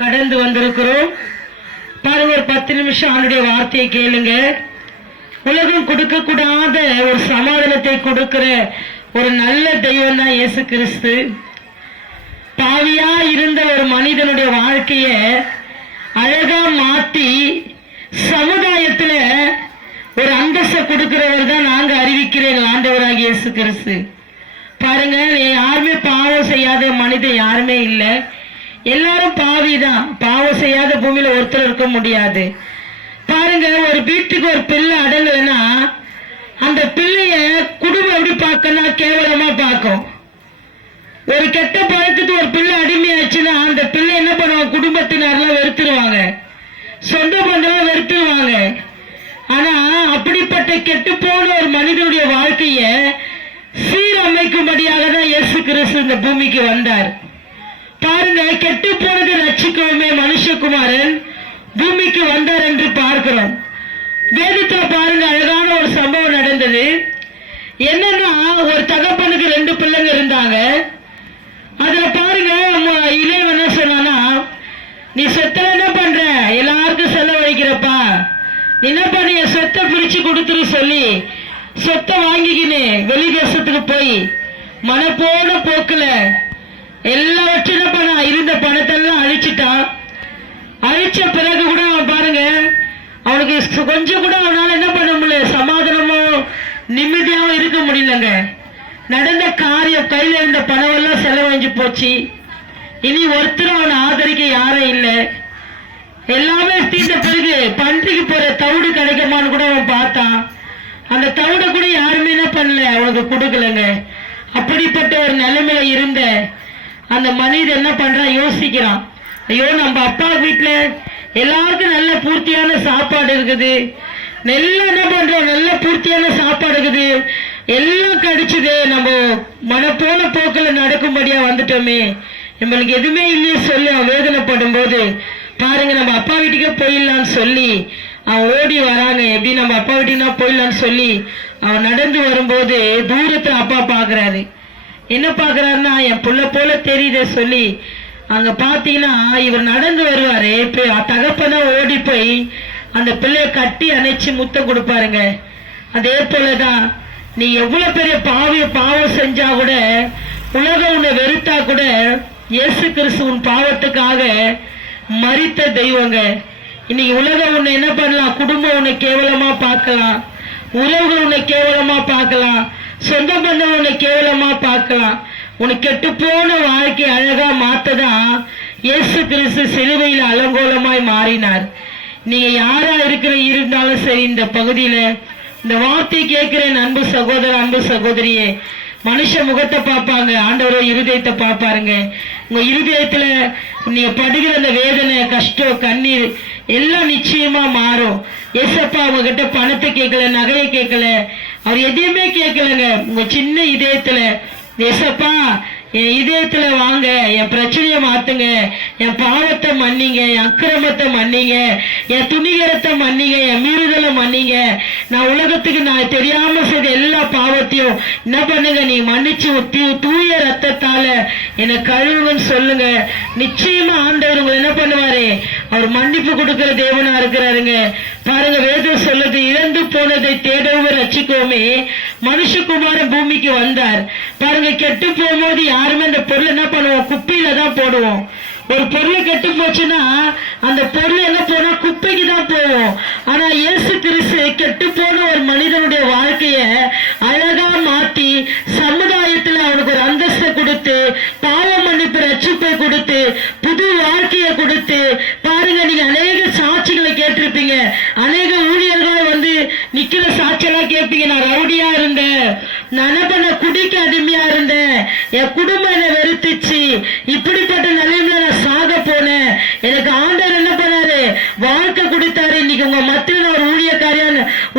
கடந்து வந்திருக்கிறோம். பாருங்க, ஒரு 10 நிமிஷம் அவனுடைய வார்த்தையை கேளுங்க. உலகம் கொடுக்க கூடாத ஒரு சமாதானத்தை கொடுக்கிற ஒரு நல்ல தெய்வம் தான் இயேசு கிறிஸ்து. பாவியா இருந்த ஒரு மனிதனுடைய வாழ்க்கைய அழகா மாத்தி சமுதாயத்துல ஒரு அந்தஸ்தை கொடுக்கிறவர் தான் நாங்க அறிவிக்கிறேன் ஆண்டவராகிய இயேசு கிறிஸ்து. பாருங்க, யாருமே பாவம் செய்யாத மனிதன் யாருமே இல்லை. எல்லாரும் பாவிதான். பாவம் செய்யாத பூமியில ஒருத்தர் இருக்க முடியாது. பாருங்க, ஒரு வீட்டுக்கு ஒரு பிள்ளை அடங்குதுன்னா அந்த பிள்ளைய குடும்பம் எப்படி பார்க்கணும், கேவலமா பார்க்கும். ஒரு கெட்ட பழக்கத்துக்கு ஒரு பிள்ளை அடிமையாச்சுன்னா அந்த பிள்ளை என்ன பண்ணுவாங்க, குடும்பத்தினர்லாம் வெறுத்துருவாங்க, சொந்த பந்தம் வெறுத்துருவாங்க. ஆனா அப்படிப்பட்ட கெட்டு போன ஒரு மனிதனுடைய வாழ்க்கைய சீரமைக்கும்படியாக தான் இயேசு கிறிஸ்து இந்த பூமிக்கு வந்தார். பாருங்க, கெட்டு போனது ரட்சிக்கவுமே மனுஷகுமாரன் பூமிக்கு வந்தார் என்று பார்க்கிறோம். வேதத்துல பாருங்க, அழகான ஒரு சம்பவம் நடந்தது. என்னன்னா, ஒரு தகப்பனுக்கு 2 பிள்ளைங்க இருந்தாங்க. அதுல பாருங்க, இளையவன் என்ன சொன்னானா, நீ சொத்துல என்ன பண்ற, எல்லாருக்கும் செலவழிக்கிறப்பா, நீ என்ன பண்ண, என் சொத்தை பிரிச்சு கொடுத்துரு சொல்லி சொத்தை வாங்கிக்கின்னு வெளி தேசத்துக்கு போய் மனப்போன போக்குல எல்லாவற்றும் என்ன பண்ண, இருந்த பணத்தெல்லாம் அழிச்சிட்டான். அழிச்ச பிறகு கூட அவன் பாருங்க, அவனுக்கு கொஞ்சம் கூட அவனால என்ன பண்ண முடியல, சமாதானமோ நிம்மதியாவும் இருக்க முடியலங்க. நடந்த காரியம், கையில இருந்த பணம் எல்லாம் செலவழிஞ்சு போச்சு. இனி ஒருத்தரும் அவனை ஆதரிக்க யாரும் இல்லை. எல்லாமே தீர்ந்த பிறகு பன்றிக்கு போற தவிடு கிடைக்குமான்னு கூட அவன் பார்த்தான். அந்த தவிட கூட யாருமே என்ன பண்ணல, அவனுக்கு கொடுக்கலங்க. அப்படிப்பட்ட ஒரு நிலைமையில இருந்த அந்த மனிதன் என்ன பண்றான், யோசிக்கிறான். ஐயோ, நம்ம அப்பா வீட்டுல எல்லாருக்கும் நல்ல பூர்த்தியான சாப்பாடு இருக்குது, நெல்ல என்ன பண்றோம், நல்ல பூர்த்தியான சாப்பாடு இருக்குது, எல்லாம் கிடைச்சது, நம்ம மனப்போன போக்கில் நடக்கும்படியா வந்துட்டோமே, நம்மளுக்கு எதுவுமே இல்லையே சொல்லி அவன் வேதனைப்படும் போது பாருங்க, நம்ம அப்பா வீட்டுக்கே போயிடலான்னு சொல்லி அவன் ஓடி வராங்க. எப்படி நம்ம அப்பா வீட்டுக்குனா போயிடலான்னு சொல்லி அவன் நடந்து வரும்போது தூரத்துல அப்பா பாக்குறாரு. என்ன பாக்குறாருன்னா, என் புள்ள போல தெரியுத சொல்லி அங்க பாத்தீங்கன்னா இவர் நடந்து வருவாரு. தகப்பனா ஓடி போய் அந்த பிள்ளைய கட்டி அணைச்சு முத்தம் கொடுப்பாருங்க. அதே போலதான் நீ எவ்வளவு பெரிய பாவம் செஞ்சா கூட, உலகம் உன்னை வெறுத்தா கூட, இயேசு கிறிஸ்து உன் பாவத்துக்காக மரித்த தெய்வங்க. இன்னைக்கு உலகம் உன்னை என்ன பண்ணலாம், குடும்பம் உன்னை கேவலமா பார்க்கலாம், உறவுகள் உன்னை கேவலமா பார்க்கலாம், சொந்த பந்தம் உன்னை கேவலமா பார்க்கலாம். உனக்கு கெட்டு போன வாழ்க்கை அழகா மாத்ததான் இயேசு கிறிஸ்து சிலுவையில் அலங்கோலமாய் மாறினார். நீங்க யாரா இருந்தாலும் சரி, இந்த பகுதியில இந்த வார்த்தை கேட்கிறேன் அன்பு சகோதர, அன்பு சகோதரியே, மனுஷ முகத்தை பார்ப்பாங்க, ஆண்டவரோ இருதயத்தை பார்ப்பாருங்க. உங்க இருதயத்துல நீங்க படுகிற அந்த வேதனை, கஷ்டம், கண்ணீர் எல்லாம் நிச்சயமா மாறும். ஏசப்பா உங்ககிட்ட பணத்தை கேட்கல, நகையை கேட்கல, அவர் எதையுமே கேட்கலங்க. உங்க சின்ன இதயத்துல, ஏசப்பா என் இதயத்துல வாங்க, என் பிரச்சனையை மாத்துங்க, என் பாவத்தை மன்னிங்க, என் அக்கிரமத்தை மன்னிங்க, என் துணிகரத்தை மன்னிங்க, என் மீறுதலை மன்னிங்க, நான் உலகத்துக்கு நான் தெரியாம செய்த எல்லா பாவத்தையும் என்ன பண்ணுங்க, நீ மன்னிச்சு தூய ரத்தத்தால என்னை கழுவுன்னு சொல்லுங்க. நிச்சயமா ஆண்டவர் உங்களை என்ன பண்ணுவாரு, அவர் மன்னிப்பு கொடுக்கிற தேவனா இருக்கிறாருங்க. பாருங்க, வேதம் சொல்லுது, இழந்து போனதை தேடவும் ரட்சிக்கவுமே மனுஷகுமாரன் பூமிக்கு வந்தார். பாருங்க, கெட்டு போகும்போது யாருமே அந்த பொருள் என்ன பண்ணுவோம், குப்பையில தான் போடுவோம். ஒரு பொருள் கெட்டு போச்சுன்னா அந்த பொருள் என்ன போனா குப்பைக்கு தான் போவோம். ஆனா இயேசு கிறிஸ்து கெட்டு போன ஒரு மனிதனுடைய வாழ்க்கைய அழகா மாத்தி சமுதாயத்துல அவனுக்கு ஒரு அந்தஸ்தை கொடுத்து, பாவ மன்னிப்பு ரட்சிப்பை கொடுத்து, புது வாழ்க்கையை கொடுத்து. பாருங்க, நீங்க அநேக சாட்சிகளை கேட்டிருப்பீங்க, அநேக ஊழியர்கள் வந்து நிக்கிற சாட்சியெல்லாம் கேட்பீங்க. நான் ரவுடியா இருந்தேன், நான் என்ன பண்ண, குடிக்கு அடிமையா இருந்தேன், என் குடும்பம் என்ன வெறுத்துச்சு, இப்படிப்பட்ட நிலைமையில நான் சாக போனேன், எனக்கு ஆண்டவர் என்ன பண்ணாரு, வாழ்க்கை கொடுத்தாரு, இன்னைக்கு உங்க மத்தியில் ஒரு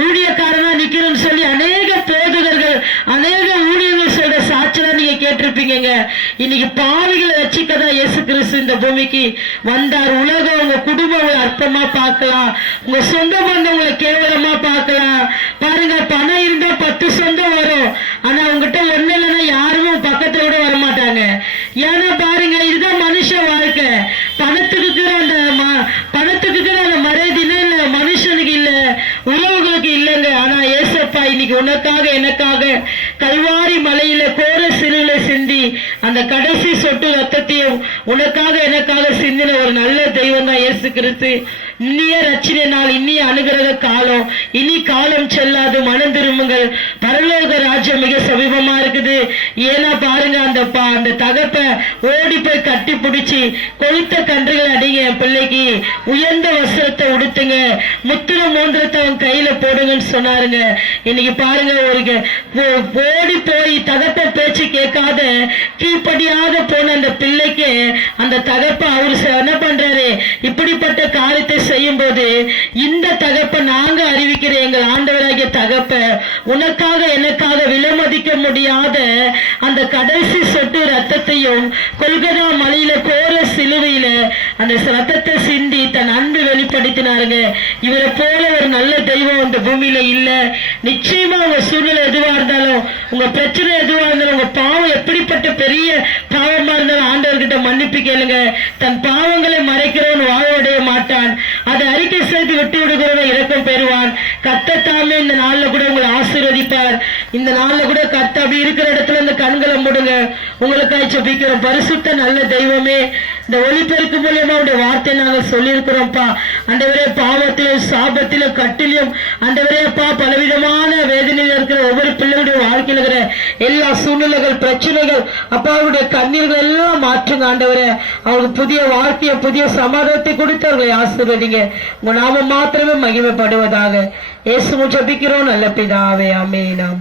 ஊழியக்காரனா நிக்கிறேன்னு சொல்லி அநேக போதகர்கள், அநேக ஊழியர்கள் சொல்ற சாட்சியெல்லாம் நீங்க கேட்டிருப்பீங்க. சொல்லுங்க. இன்னைக்கு பாவிகளை ரட்சிக்கதான் இயேசு கிறிஸ்து இந்த பூமிக்கு வந்தார். உலகம் உங்க குடும்பங்களை அர்த்தமா பார்க்கலாம், உங்க சொந்த பந்தங்களை கேவலமா பார்க்கலாம். பாருங்க, பணம் இருந்தா 10 சொந்தம் வரும், ஆனா உங்ககிட்ட ஒண்ணு இல்லைன்னா யாருமே பக்கத்துல கூட வரமாட்டாங்க. ஏன்னா பாருங்க, இதுதான் மனுஷ வாழ்க்கை. பணத்துக்கு அந்த மரியாதை இல்ல, மனுஷனுக்கு இல்ல, உறவுகளுக்கு இல்லைங்க. ஆனா ஏசப்பா இன்னைக்கு உனக்காக எனக்காக கல்வாரி மலையில கோர சிலுவில சிந்தி அந்த கடைசி சொட்டு ரத்தத்தையும் உனக்காக எனக்காக சிந்தின ஒரு நல்ல தெய்வம் தான் இயேசு கிறிஸ்து. இன்னிய ரட்சணை நாள், இன்னிய அனுகிரக காலம், இனி காலம் செல்லாது, மனம் திரும்புங்கள், பரலோக ராஜ்யம் மிக சமீபமா இருக்குது. ஏன்னா பாருங்க, அந்த தகப்ப ஓடி போய் கட்டி பிடிச்சி கொளுத்த கன்றுகள் அடிங்க, என் பிள்ளைக்கு உயர்ந்த வஸ்திரத்தை உடுத்துங்க, முத்திர மோந்திரத்தை அவன் கையில போடுங்கன்னு சொன்னாருங்க. இன்னைக்கு பாருங்க, ஓடி போய் தகப்ப பேச்சு கேட்காத கீழ்படியாக போன அந்த பிள்ளைக்கு அந்த தகப்ப அவரு என்ன பண்றாரு, இப்படிப்பட்ட காரியத்தை செய்யும் போது இந்த தகப்ப நாங்க அறிவிக்கிற எங்கள் ஆண்டவராகிய தகப்ப உனக்காக எனக்காக விலைமதிக்க முடியாத அந்த கடைசி சொட்டு ரத்தத்தையும் கொல்கதா மலையில கோர சிலுவையில அந்த ரத்தத்தை சிந்தி தன் அன்பு வெளிப்படுத்தினாருங்க. இவரை போல ஒரு நல்ல தெய்வம் இந்த பூமியில இல்ல. நிச்சயமா உங்க சூழ்நிலை எதுவா இருந்தாலும், உங்க பிரச்சனை எதுவா இருந்தாலும், உங்க பாவம் எப்படிப்பட்ட பெரிய பாவமா இருந்தாலும் ஆண்டவர்கிட்ட மன்னிப்பு கேளுங்க. தன் பாவங்களை மறைக்கிறவன் வாழ்வடைய மாட்டான், அதை அறிக்கை செய்து விட்டு விடுகிறவன் இரக்கம் பெறுவான். கர்த்தர் இந்த நாள்ல கூட உங்களை ஆசீர்வதிப்பார். இந்த நாள்ல கூட கர்த்தர் அப்படி இருக்கிற இடத்துல இந்த கண்களை மூடுங்க. உங்களுக்காக ஜெபிக்கிறோம். பரிசுத்த நல்ல தெய்வமே, இந்த ஒளிபெருக்கு மூலியமா உடைய வார்த்தை நாங்க சொல்லியிருக்கிறோம்ப்பா. ஆண்டவரே, பாவத்திலும் சாபத்திலும் கட்டிலும் ஆண்டவரேப்பா பலவிதமான வேதனையில் இருக்கிற ஒவ்வொரு பிள்ளைகளுடைய வாழ்க்கையில் இருக்கிற எல்லா சூழ்நிலைகள், பிரச்சனைகள், அப்பா அவருடைய கண்ணீர்கள் எல்லாம் மாற்றுங்க ஆண்டவரே. அவருக்கு புதிய வாழ்க்கையை, புதிய சமாதானத்தை கொடுத்து அவர்களை ஆசீர்வதிங்க. உங்க நாமம் மாத்திரமே மகிமைப்படுவதாக. இயேசுவை ஜெபிக்கிறோம் நல்ல பிதாவே, ஆமென்.